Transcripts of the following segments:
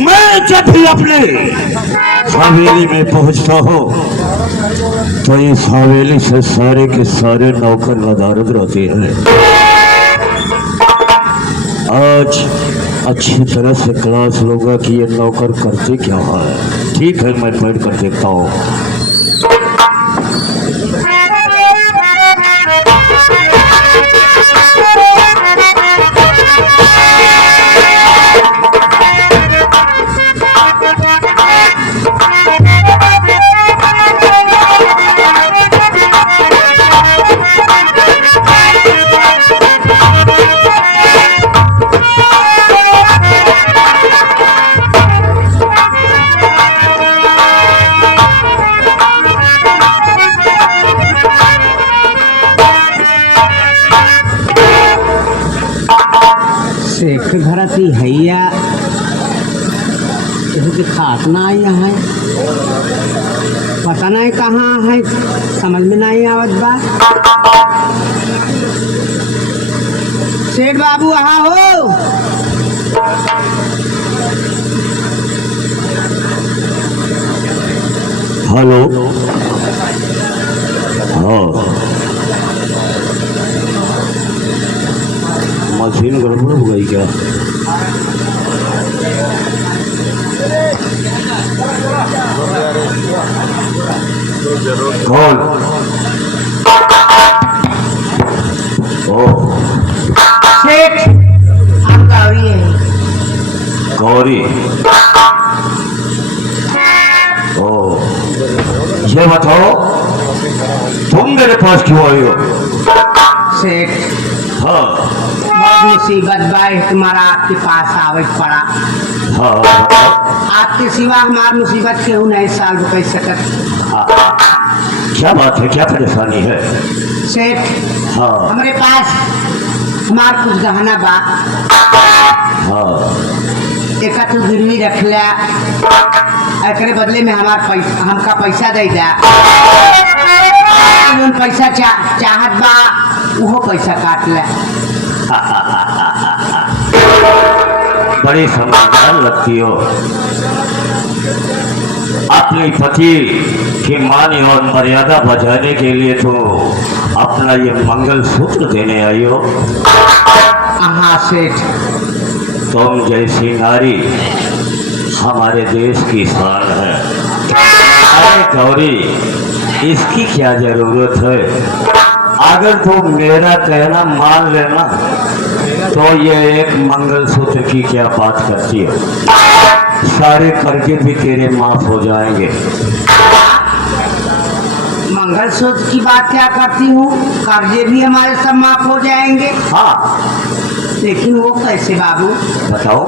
मैं जब भी अपने हवेली में पहुंचता हूँ तो इस हवेली से सारे के सारे नौकर नदारद रहते हैं। आज अच्छी तरह से क्लास लूंगा कि ये नौकर करते क्या है। ठीक है, मैं बैठ कर देखता हूँ। सेठ भरती हैया खास ना है, पता नहीं कहाँ है, समझ में नहीं आवत बा। सेठ बाबू यहाँ हो? हेलो, हाँ, मशीन गड़बड़ हो गई क्या? कौन? ओ सेठ, हम गौरी है। गौरी? ओ, ये बताओ तुम मेरे पास क्यों आई हो? सेठ, हाँ, बहुत मुसीबत बाई तुम्हारा आपके पास आवे पड़ा। हाँ, आपके सिवा हमार मुसीबत केहू नहीं सॉल्व कर सकत। हाँ, क्या बात है, क्या परेशानी है? सेठ, हाँ, हमारे पास हमार कुछ गहना बा, हाँ, एक तू गिरवी रख लिया, एकरे बदले में हमका पैसा दे जा। उन पैसा चाहत बा वो पैसा काट ले। बड़ी समझदार लगती हो। अपने पति की मान और मर्यादा बचाने के लिए तो अपना ये मंगल सूत्र देने आई हो। हाँ सेठ, तुम जैसी नारी हमारे देश की शान है। अरे गौरी, इसकी क्या जरूरत है? अगर तुम मेरा कहना मान लेना तो ये एक मंगलसूत्र की क्या बात करती हो? सारे कर्जे भी तेरे माफ हो जाएंगे। मंगलसूत्र की बात क्या करती हूँ? कर्जे भी हमारे सब माफ हो जाएंगे। हाँ, लेकिन वो कैसे बाबू? बताओ।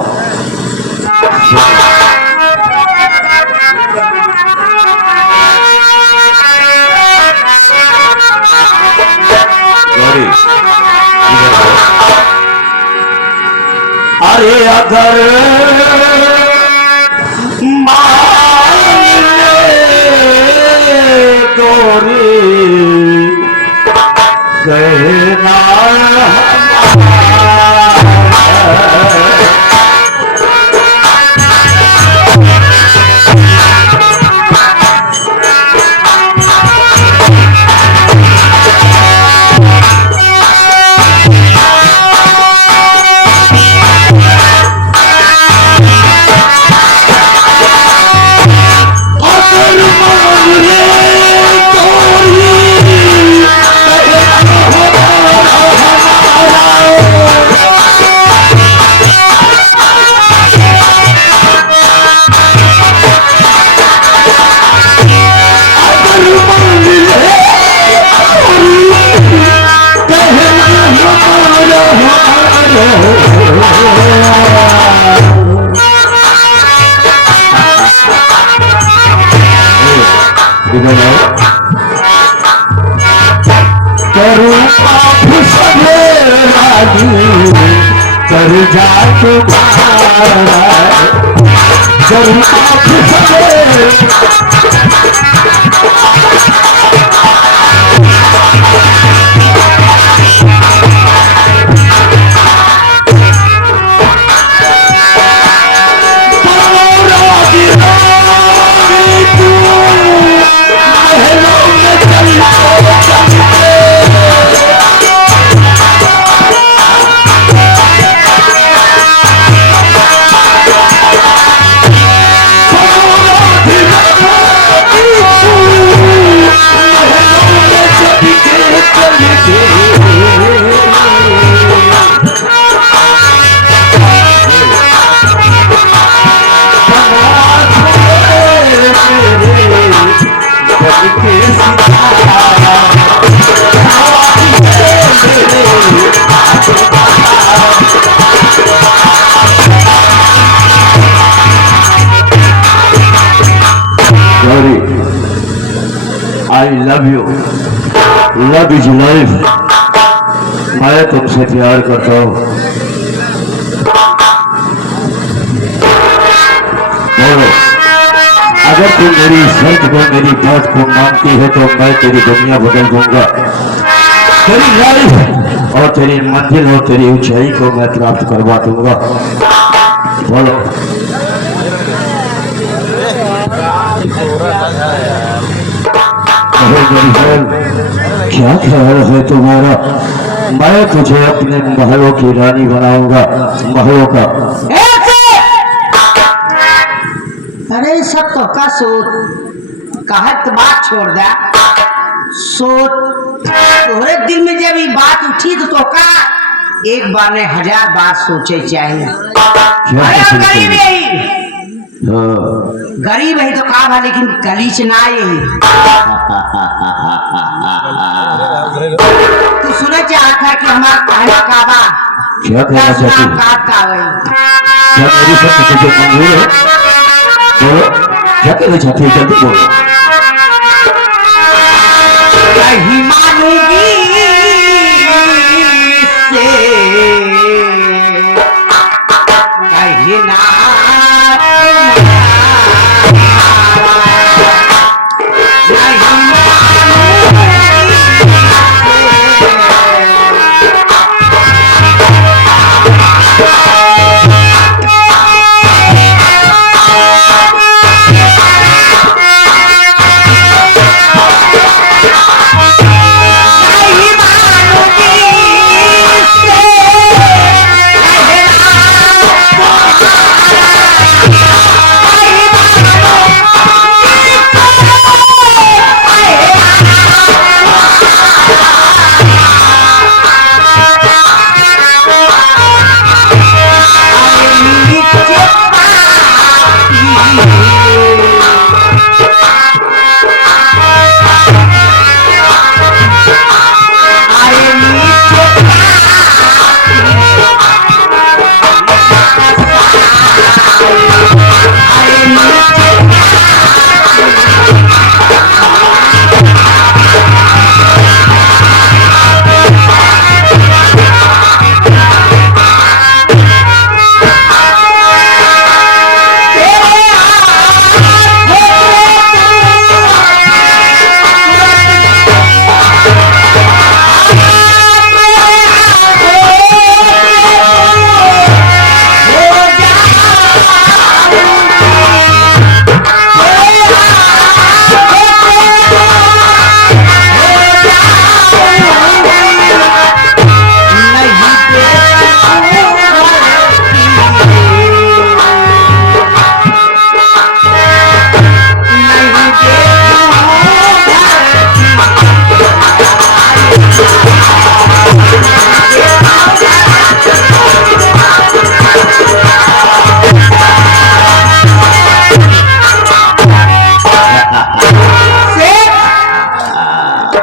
गौरी, अरे अगर गौरी कहना कर जाके एक सितारा Gauri, I love you, love is life. मैं तुमसे प्यार करता हूँ। बोलो, अगर तू मेरी शर्त को, मेरी बात को मानती है तो मैं तेरी दुनिया बदल दूंगा। तेरी लाइफ और तेरी मंजिल और तेरी ऊंचाई को मैं प्राप्त करवा दूंगा। बोलो, मेरी बहन, क्या ख्याल है तुम्हारा? मैं तुझे अपने महलों की रानी बनाऊंगा, महलों का। अरे सब तो का सोच कहत बात छोड़ दे। सोच तोहरे दिल में जब ये बात उठी तो का एक बार ने 1000 बार सोचे चाहिए। अरे हम गरीब है, गरीब है तो का भा, लेकिन गलीच ना यही। तू सुने चाहता है कि हमारा कहना का बा? क्या कहना चाहती है? क्या मेरी सब तुझे मंजूर है? बोलो, क्या कहना चाहती है? जल्दी बोलो। नहीं मानूंगी से कहीं ना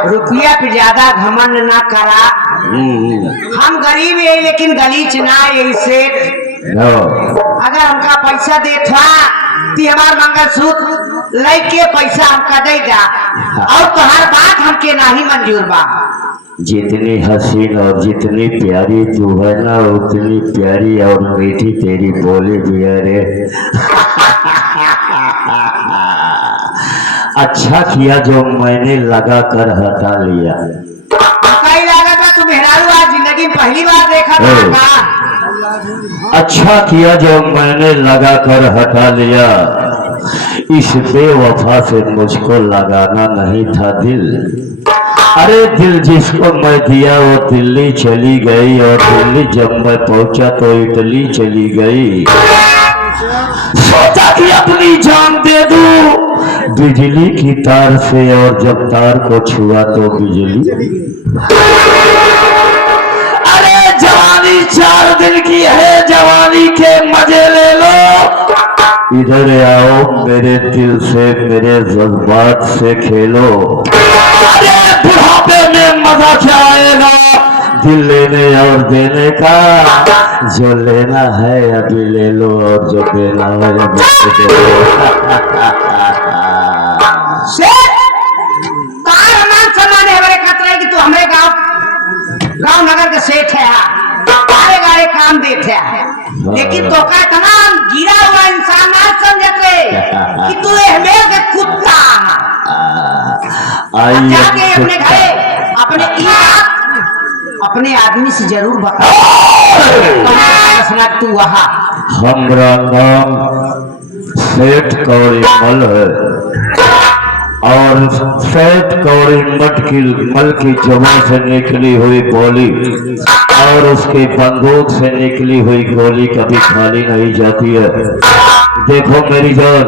रुपया पे ज्यादा घमंड ना करा। हम गरीब है लेकिन गलीच ना है से। अगर हमका पैसा देता ती हमार मंगलसूत्र लेके पैसा हमका दे जा, और तुम्हार बात हमके नहीं मंजूर बा। जितनी हसीन और जितनी प्यारी तू है ना, उतनी प्यारी और मीठी तेरी बोली भी है रे। अच्छा किया जो मैंने लगा कर हटा लिया। कई लगा था तू मेहरारू आज जिंदगी में पहली बार देखा था। अच्छा किया जो मैंने लगा कर हटा लिया। इस बेवफा से मुझको लगाना नहीं था दिल। अरे दिल जिसको मैं दिया वो दिल्ली चली गई, और दिल्ली जब मैं पहुंचा तो इटली चली गई। सोचा कि अपनी जान दे दूं बिजली की तार से, और जब तार को छुआ तो बिजली। अरे जवानी 4 दिन की है, जवानी के मजे ले लो। इधर आओ, मेरे दिल से मेरे जज्बात से खेलो। अरे बुढ़ापे में मजा क्या आएगा दिल लेने और देने का। जो लेना है अभी ले लो और जो देना है अभी दे दो। कि तू हमारे गांव नगर के सेठ है, गाड़े गाड़े काम देते है, लेकिन तो का इतना गिरा हुआ इंसान ना समझत रे कि तू हमें के कुत्ता जाके अपने घरे अपने आदमी से जरूर बता तू वहाँ। हमारा नाम सेठ कौड़ी मल है और सेठ कौड़ी मल की जुबान से निकली हुई बोली और उसकी बंदूक से निकली हुई गोली कभी खाली नहीं जाती है। देखो मेरी जान,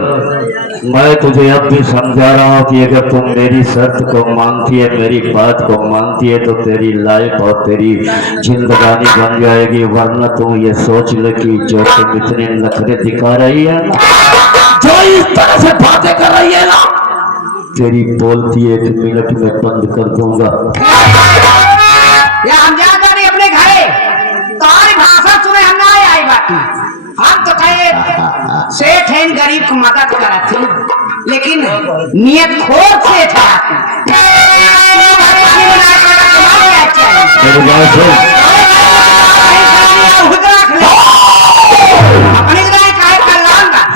मैं तुझे अब भी समझा रहा हूँ कि अगर तुम मेरी शर्त को मानती है, मेरी बात को मानती है तो तेरी लाइफ और तेरी जिंदगानी बन जाएगी। वरना तुम ये सोच ले कि जो तुम इतने नखरे दिखा रही है ना, जो इस तरह से बातें कर रही है ना, तेरी बोलती 1 मिनट में बंद कर दूंगा। या हम जा जाने अपने घरे तारी भाषा सुने हम ना आई बाकी। हम तो कहे सेठ है गरीब को मदद कराती, लेकिन नियत खोर सेठ है। मेरी बात सुन,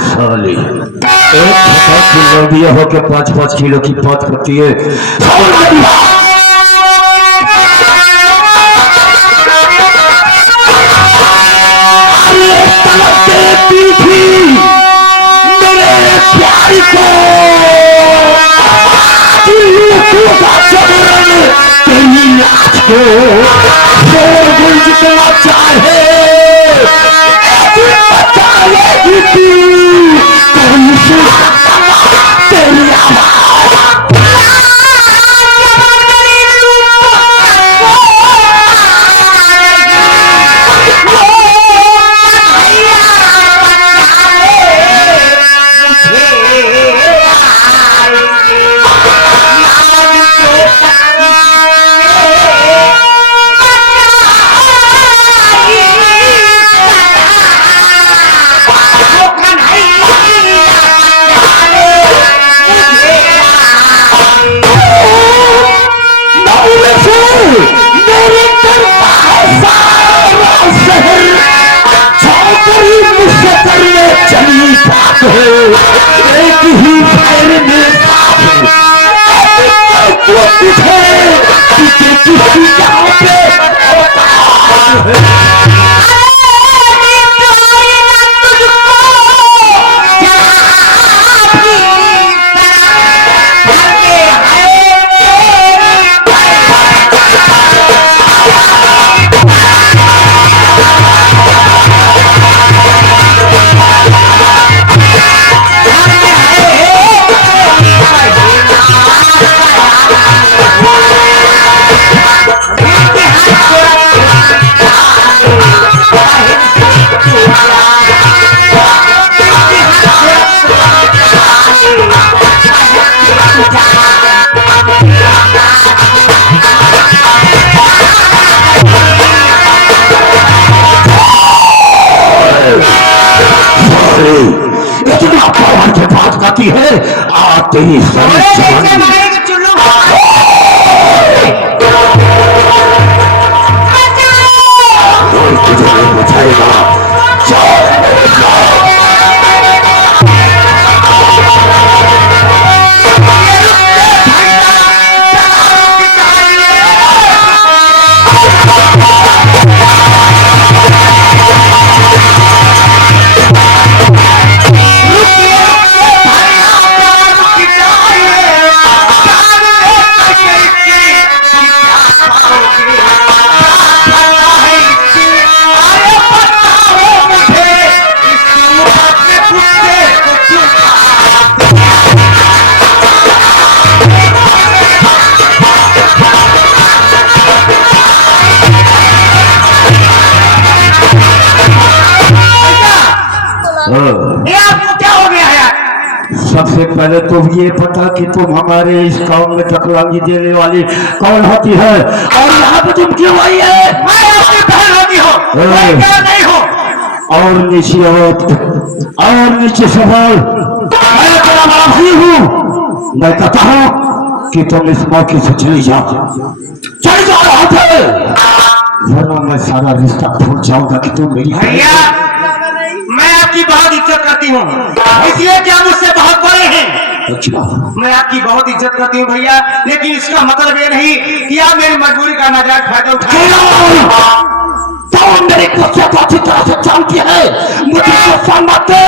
साली एक लौंडिया हो के 5-5 किलो की बात करती है। मेरे प्यारी को तेरी लाज को जितना चाहे तेरी एक ही पैर में किसी गाँव पे इतना पावर के बात करती है आते ही तुझे नहीं बचाएगा। सबसे पहले तो ये पता कि तुम हमारे इस गांव में चकलांगी देने वाली कौन होती है और यहाँ पे तुम क्यों आई है? मैं आपकी बहन होती हूँ, मैं क्या नहीं हूँ। और नीचे से बोल, मैं तेरा माफी हूँ। मैं कहता हूँ कि तुम इस मौके से चली जाओ, चली जाओ यहाँ पे, वरना मैं सारा रिश्ता भूल जाऊंगा कि तुम मेरी भैया मैं आपकी बहुत इज्जत करती हूँ, इसलिए कि आप मुझसे बहुत बड़े हैं। अच्छा, मैं आपकी बहुत इज्जत करती हूँ भैया, लेकिन इसका मतलब ये नहीं कि आप मेरी मजबूरी का नाजायज फायदा उठाएं। तो मेरे गुस्से को अच्छी तरह से जानती है, मुझे गुस्सा मत दे,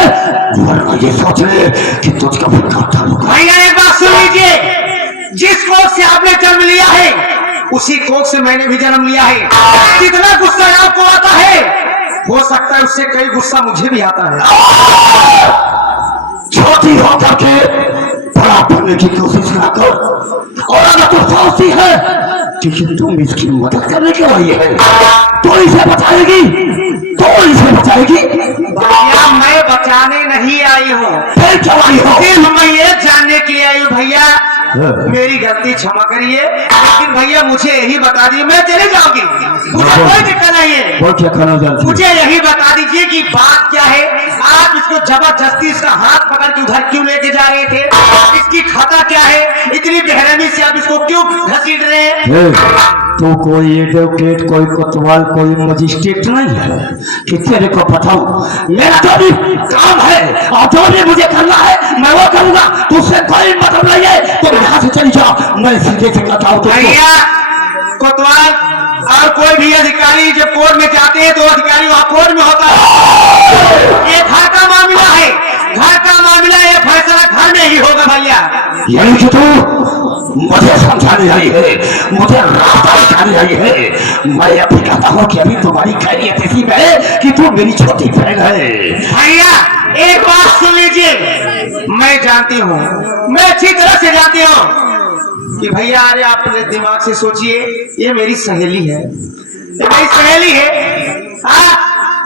वरना ये सोच ले कि तुझका फटका डालूंगा। भैया एक बात सुन लीजिए, जिस कोख से आपने जन्म लिया है उसी कोख से मैंने भी जन्म लिया है। कितना गुस्सा आपको आता है, हो सकता है उससे कई गुस्सा मुझे भी आता है। छोटी होकर के बड़ा बनने की कोशिश ना कर, और अगर तू सोचती है कि तुम इसकी मदद करने के लिए है तो इसे बचाएगी, तो इसे बचाएगी। भैया मैं बचाने नहीं आई हूँ, फिर क्यों आई हो? सिर्फ मैं ये जानने के लिए आई हूँ भैया, मेरी गलती क्षमा करिए, लेकिन भैया मुझे यही बता दीजिए, मैं चली जाऊंगी, मुझे कोई दिक्कत नहीं है। वो क्या करना चाहती है? मुझे यही बता दीजिए कि बात क्या है, आप इसको जबरदस्ती इसका हाथ पकड़ के उधर क्यों लेके जा रहे थे, इसकी खाता क्या है, इतनी बेरहमी से आप इसको क्यों घसीट रहे हैं? तो कोई एडवोकेट, कोई कोतवाल, कोई मजिस्ट्रेट नहीं है कि तेरे को बताऊं? मेरा जो भी काम है और जो भी मुझे करना है मैं वो करूंगा, तुझसे कोई मतलब नहीं है। तुम यहाँ से चली जाओ, मैं सीधे से कहता हूँ भैया कोतवाल और कोई भी अधिकारी जब कोर्ट में जाते हैं तो अधिकारी वहाँ कोर्ट में होता है। ये घर का मामला है, घर का मामला, ये फैसला घर में ही होगा भैया। यही कि तू मुझे समझाने आई है, मुझे रास्ता दिखाने आई है। मैं अभी कहता हूँ कि अभी तुम्हारी खैरियत इसी में है कि तू मेरी छोटी बहन है। भैया एक बात सुन लीजिए, मैं जानती हूँ, मैं अच्छी तरह से जानती हूँ कि भैया, अरे आप अपने दिमाग से सोचिए, ये मेरी सहेली है, ये मेरी सहेली है।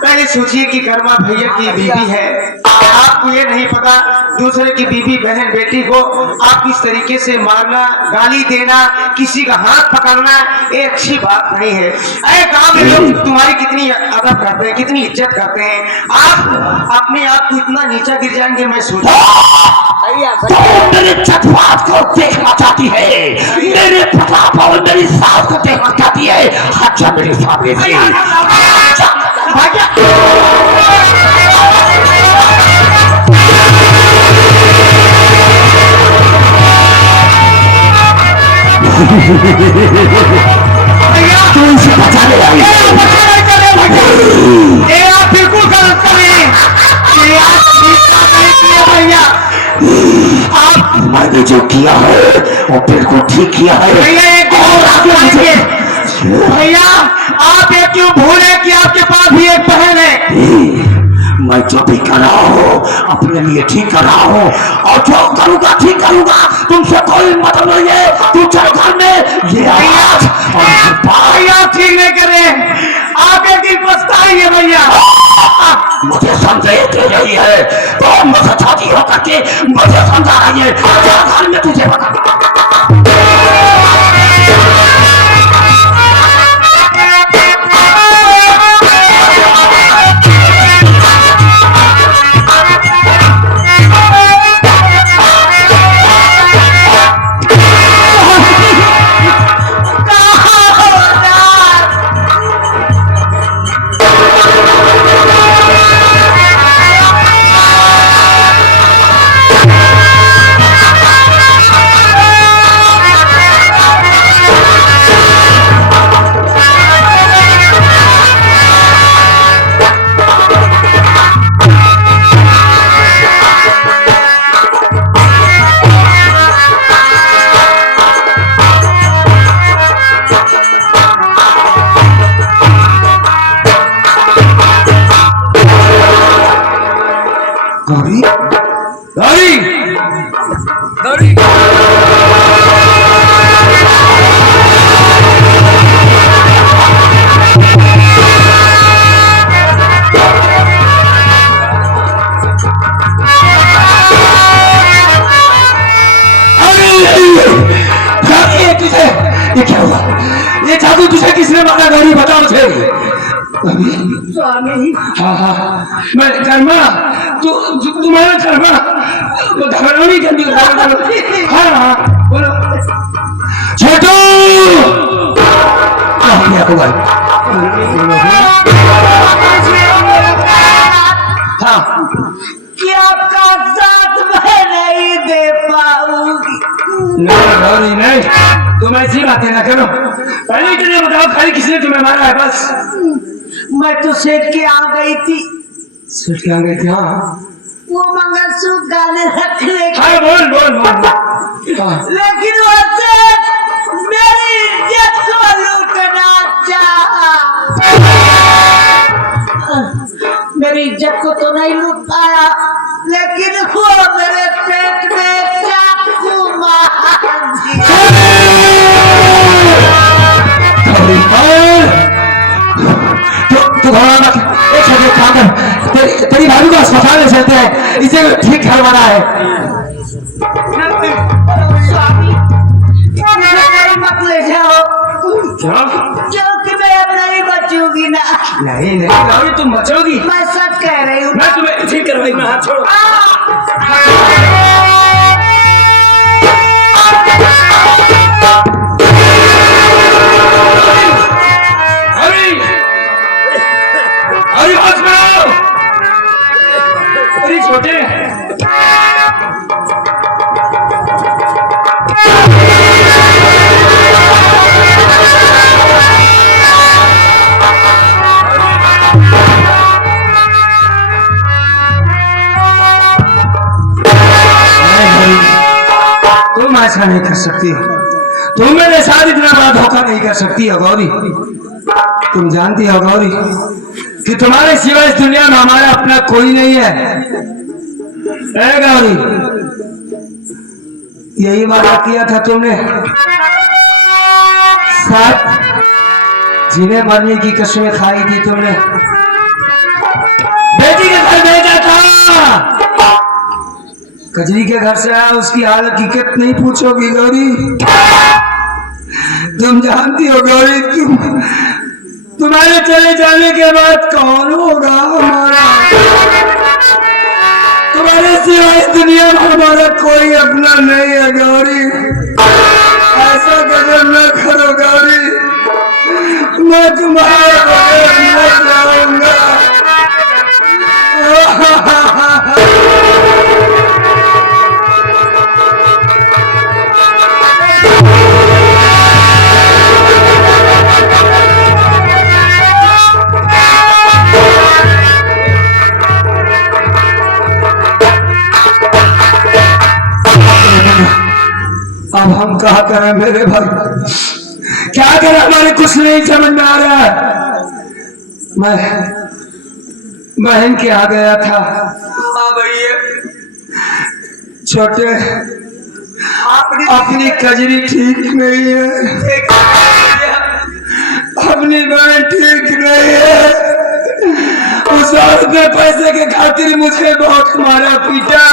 पहले सोचिए कि कर्मा भैया की बीवी है, आपको ये नहीं पता दूसरे की बीवी बहन बेटी को आप किस तरीके से मारना, गाली देना, किसी का हाथ पकड़ना, ये अच्छी बात नहीं है। अरे गांव में लोग तुम्हारी कितनी अदब करते हैं, कितनी इज्जत करते हैं, आप अपने आप को इतना नीचा गिर जाएंगे, मैं सोचा। तो मेरे जज्बात को देखना चाहती है, मेरे प्रताप और मेरी सास को देखना चाहती है। अच्छा मेरे सामने से तो इसे बचाने आई। आप बिल्कुल गलत कर रहे हैं, भैया। आप मैंने जो किया है वो बिल्कुल ठीक किया है। भैया एक और आगे मुझे भैया आप ये क्यों भूले कि आपके पास भी एक बहन है। मैं जो भी कर रहा हूँ अपने लिए ठीक कर रहा हूँ, और जो करूँगा ठीक करूँगा, तुमसे कोई मतलब नहीं है। तू चल घर में, ये आवाज और भैया ठीक नहीं कर रहे, आप एक दिन पछताएंगे भैया। मुझे समझे दे रही है तो मुझे छाती हो करके मुझे समझा रही है। घर में तुझे बता ये क्या हुआ? ये जादू तुझे किसने मारा गौरी, बता मुझे। स्वामी हाँ हाँ मैं कर्मा, तुम्हारा कर्मा, घबराओ नहीं करनी। हाँ हाँ बोलो। छोटू क्या हुआ? हाँ कि आपका साथ मैं नहीं दे पाऊंगी। नहीं गौरी नहीं, तुम ऐसी बातें ना करो। पहले इतने बताओ खाली किसने तुम्हें मारा है बस। मैं तो सेठ के आ गई थी, सेठ के आ गई थी। हाँ वो मंगलसूत्र गाने रख ले, हाँ बोल बोल बोल। हाँ लेकिन वो सेठ मेरी इज्जत को लूटना चाहा। मेरी इज्जत को तो नहीं लूट पाया, लेकिन वो मेरे पेट में चाकू मार दिया। तू घबरा मत। एक छोटे काम कर, तेरी भाभी को अस्पताल ले चलते हैं, इसे ठीक करवाना है। स्वामी मुझे मत ले जाओ, क्या? क्योंकि मैं अब नहीं बचूंगी ना। नहीं नहीं गौरी तुम बचोगी, मैं सच कह रही हूँ। मैं तुम्हें ठीक करवाई। मैं हाथ छोड़ो। अरे अरे हाथ बनाओ। अरे छोटे तुम ऐसा नहीं कर सकती, तुम मेरे साथ इतना बड़ा धोखा नहीं कर सकती हो गौरी। तुम जानती हो गौरी कि तुम्हारे सिवा इस दुनिया में हमारा अपना कोई नहीं है। ए गौरी, यही वादा किया था तुमने, साथ जीने मरने की कसमें खाई थी तुमने। बेटी के घर भेजा था, कजरी के घर से आया, उसकी हाल हकीकत नहीं पूछोगी गौरी। तुम जानती हो गौरी, तुम्हारे चले जाने के बाद कौन होगा हमारा? तुम्हारे सिवा इस दुनिया में हमारा कोई अपना नहीं है गौरी। ऐसा कदम न करो गौरी, मैं तुम्हारे बगैर मर जाऊंगा। अब हम क्या करें मेरे भाई, क्या करें? हमारे कुछ नहीं समझ में आ रहा है। मैं बहन के आ गया था। छोटे अपनी कजरी ठीक नहीं है, अपनी बहन ठीक नहीं है। उस औरत ने पैसे के खातिर मुझे बहुत मारा पीटा,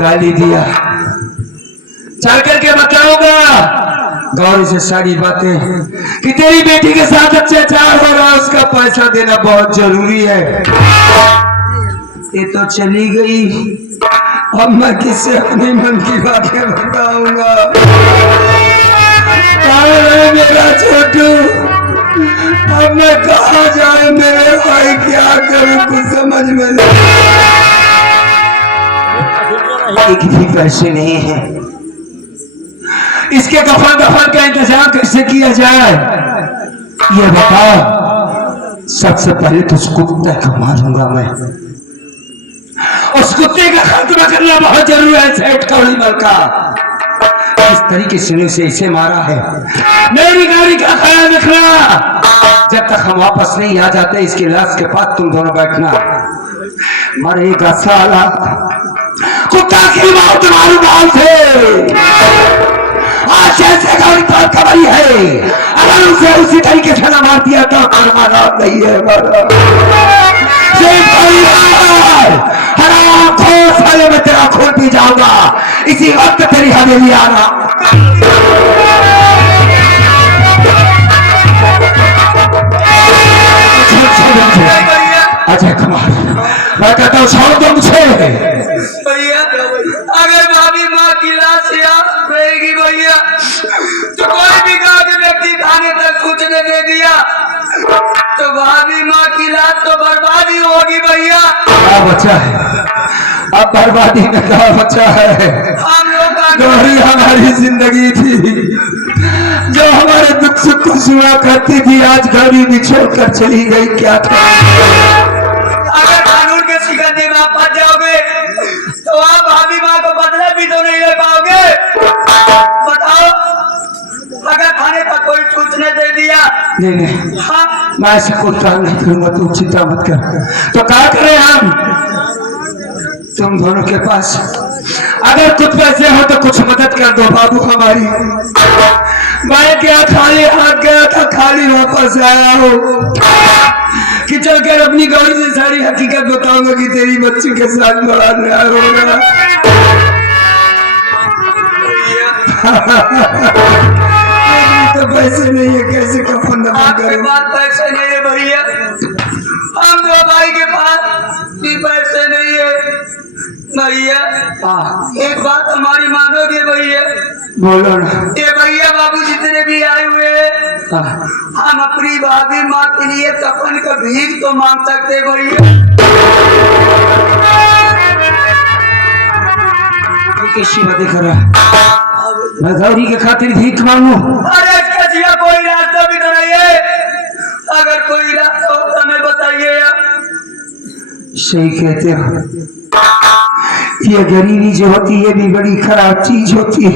गाली दिया। चल करके बताऊंगा गौरी से सारी बातें कि तेरी बेटी के साथ अत्याचार हो रहा है, उसका पैसा देना बहुत जरूरी है। ये तो चली गई, अब मैं किससे अपने मन की बातें बताऊंगा? मेरा छोटू, अब मैं कहा जाए मेरे भाई, क्या करूं कुछ समझ में नहीं। एक भी पैसे नहीं है, इसके कफन दफन का इंतजाम कैसे किया जाए ये बताओ। सबसे पहले तो उस कुत्ते को मारूंगा मैं, उस कुत्ते का खात्मा करना बहुत जरूरी है। सेठ कौड़ीमल का इस तरीके से उसे इसे मारा है। मेरी गाड़ी का ख्याल रखना, जब तक हम वापस नहीं आ जाते इसकी लाश के पास तुम दोनों बैठना। मरेगा साला, कुत्ता की मौत मारूंगा उसे। आज जैसे गौरी पर कबरी है, अगर उसे उसी तरीके से ना मार दिया तो हमारा नहीं है। हराम खोर साले में तेरा खून पी जाऊंगा, इसी वक्त तेरी हवेली आना। अजय कुमार, मैं कहता हूँ छोड़ दो मुझे। भैया अगर भाभी माँ की लाश यहाँ रहेगी भैया तो कोई भी गांव के व्यक्ति थाने तक सूचना दे दिया तो भाभी माँ की लाश तो बर्बादी होगी भैया। क्या बचा है अब बर्बादी में? क्या बचा है? हम लोग का गौरी हमारी जिंदगी थी, जो हमारे दुख सुख को सुना करती थी, आज गौरी बिछोड़ कर चली गई। क्या अगर कानून के शिकंजे में आप फंस जाओगे तो आप भाभी माँ को बदला भी तो नहीं ले पाओगे। बताओ अगर थाने तक कोई सूचना दे दिया। नहीं, हाँ मैं ऐसा कोई काम नहीं करूंगा, तुम चिंता मत कर। तो क्या करें हम तुम दोनों के पास? अगर कुछ पैसे हो तो कुछ मदद कर दो बाबू हमारी। मैं क्या खाली हाथ गया था, खाली वापस आया हो कि चलकर अपनी गौरी से सारी हकीकत बताऊंगा कि तेरी बच्ची के साथ बड़ा अन्याय हो गया। तो पैसे नहीं है, कैसे कफन दफन आपके करूं? पास पैसे नहीं है भैया, हम दो भाई के पास भी पैसे नहीं है भैया। एक बात हमारी मानोगे भैया? बोलो ना। ये भैया बाबू जितने भी आए हुए हैं हम अपनी भाभी माँ के लिए कफन का भीख तो मांग सकते भैया। कैसी बातें कर रहा है? मैं गौरी के खातिर भीख मांगू? अरे इसका जिया कोई रास्ता भी तो नहीं है, अगर कोई रास्ता हो तो हमें बताइए आप। सही कहते हो, ये गरीबी जो होती है ये भी बड़ी खराब चीज होती है,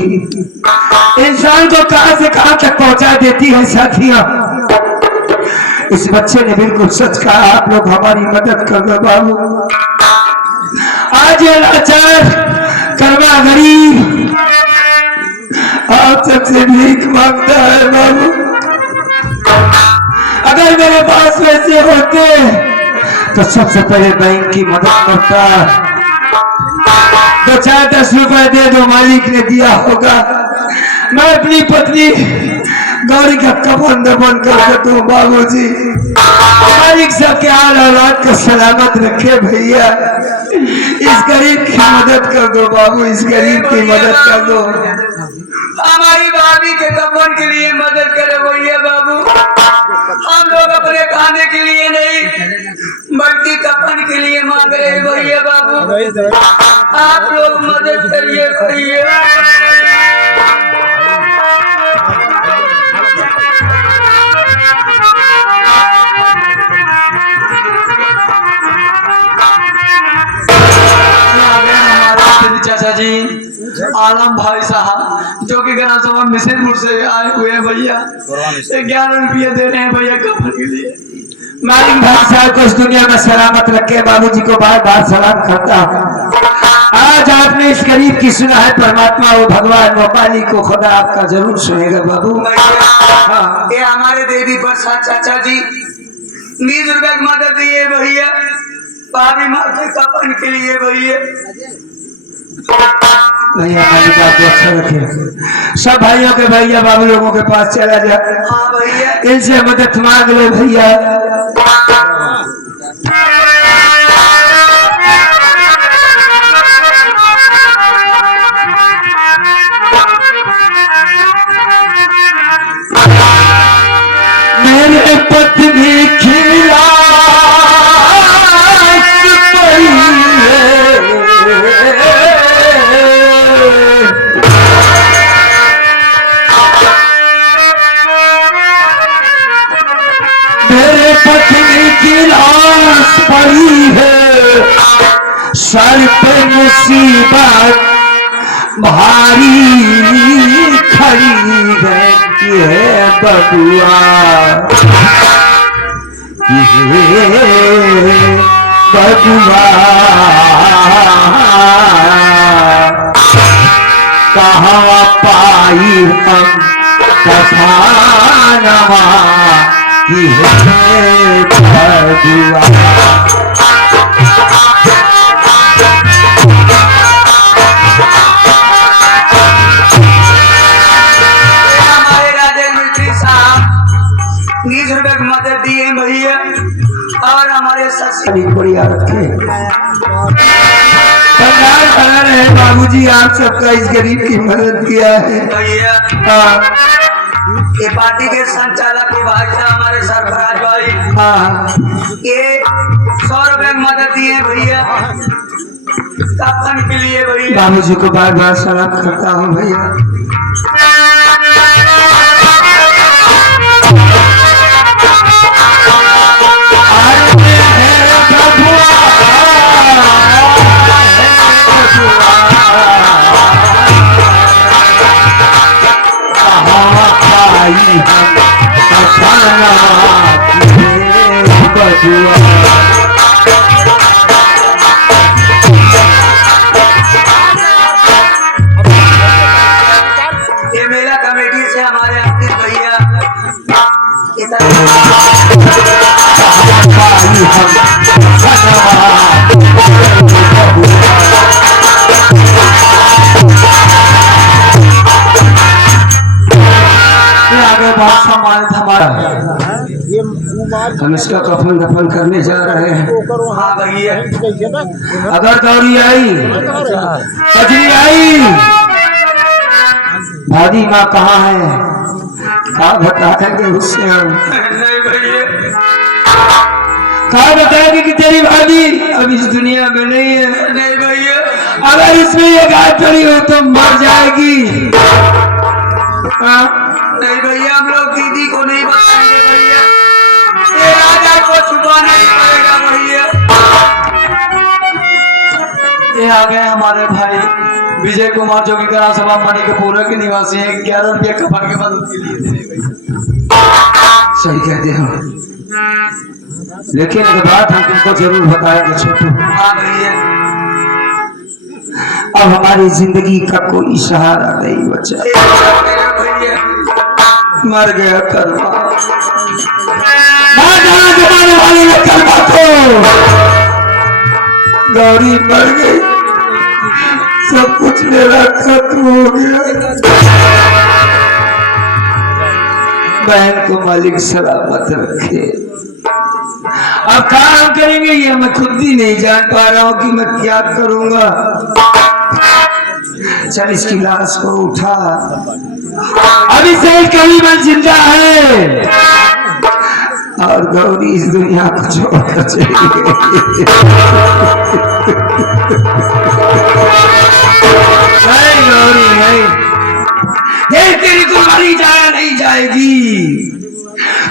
इंसान को कहां से कहां तक पहुंचा देती है। साथियों, इस बच्चे ने बिल्कुल सच कहा, आप लोग हमारी मदद कर दो बाबू। आज ये लाचार करवा गरीब आप सबसे भीख मांगता है बाबू। अगर मेरे पास पैसे होते तो सबसे पहले बैंक की मदद करता। 2-4-10 रुपए दे दो, मालिक ने दिया होगा, मैं अपनी पत्नी गौरी का कफन दफन कर देता हूँ बाबूजी। मालिक सबके हाल औलाद को सलामत रखे भैया। इस गरीब की मदद कर दो बाबू, इस गरीब की मदद कर दो। हमारी भाभी के कफन के लिए मदद करे भैया बाबू। हम लोग अपने खाने के लिए नहीं बल्कि कफन के लिए मांग रहे हैं भैया बाबू। आप लोग मदद करिए भैया। चाचा जी आलम भाई साहब जो कि ग्राम मिसिरपुर से आए हुए हैं भैया, 11 रुपये दे रहे हैं भैया कफन के लिए। मालिक भाई साहब को इस दुनिया में सलामत रखे, बाबूजी को बार बार सलाम करता हूँ। आज आपने इस गरीब की सुना है, परमात्मा वो भगवान वो मालिक को खुदा आपका जरूर सुनेगा बाबू। हाँ, ये हमारे देवी प्रसाद चाचा जी 20 रुपए की मदद दिए भैया भाभी माँ के कफन के लिए भैया। भैया मालिक आपको अच्छा रखे। सब भाइयों के भैया बाबू लोगों के पास चला जा, हाँ भैया इनसे मदद मांग लो भैया। मेरे पत्नी खिला मेरे पत्नी की लाश पड़ी है, सर पे मुसीबत भारी खड़ी है। ये बबुआ बबुआ कहाँ पाई हम कफानवा की है बबुआ। हमारे राजेश मिस्त्री साहब 20 रुपए की मदद दिए भैया और हमारे ससुर बढ़िया रखे। परिवार बना रहे बाबूजी, आप सबका इस गरीब की मदद किया है। भैया हाँ ये पार्टी के संचालक के भाई साहब हमारे सरफराज भाई हाँ ये 100 रुपए मदद दिए भैया कफन के लिए भैया। बाबूजी को बार बार सलाम करता हूँ भैया। ये मेला कमेटी से हमारे अंकित भैया आगे बहुत सम्मानित हमारा, हम इसका कफन दफन करने जा रहे हैं। हाँ भैया अगर दौड़ी आई, कजरी आई, भाभी माँ कहाँ है, कहा बताएंगे उससे हम, नहीं भैया कहा बताएंगे कि तेरी भाभी अब इस दुनिया में नहीं है। नहीं भैया अगर इसमें ये गाय पड़ी हो तो मर जाएगी। हाँ? नहीं भैया हम लोग दीदी को नहीं बताएंगे भैया, ये राजा को छुपाना ही पड़ेगा भैया। ये आ गए हमारे भाई विजय कुमार जो कि ग्राम सभा मणि के पूरे के निवासी हैं। 11 रुपये कफन के मदद के लिए दे भैया। सही कहते हो, लेकिन एक बात हम तुमको जरूर बताएंगे छोटू, हाँ भैया अब हमारी जिंदगी का कोई सहारा नहीं बचा, भैया मर गया कर्मा। जमाने वाली ने कर्मा को, गौरी मर गई, सब कुछ मेरा खत्म हो गया। बहन को मालिक सलामत रखे। अब काम करेंगे ये मैं खुद भी नहीं जान पा रहा हूँ कि मैं क्या करूंगा। चल इसकी लाश को उठा, अभी से करीबन जिंदा है और गौरी इस दुनिया को छोड़कर चली गई। नहीं गौरी नहीं, ये तेरी कुर्बानी जाया नहीं जाएगी।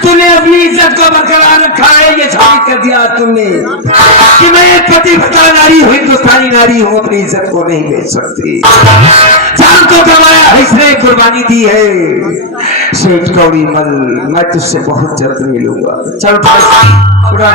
तूने अपनी इज्जत को बरकरार रखा है, ये साबित कर दिया तुमने कि मैं एक पतिव्रता नारी हूँ, हिंदुस्तानी नारी हूँ, अपनी इज्जत को नहीं बेच सकती। जान को गंवाया है, इसने कुर्बानी दी है। सेठ गौरी मल, मैं तुझसे बहुत जल्द मिलूंगा। चल उठा।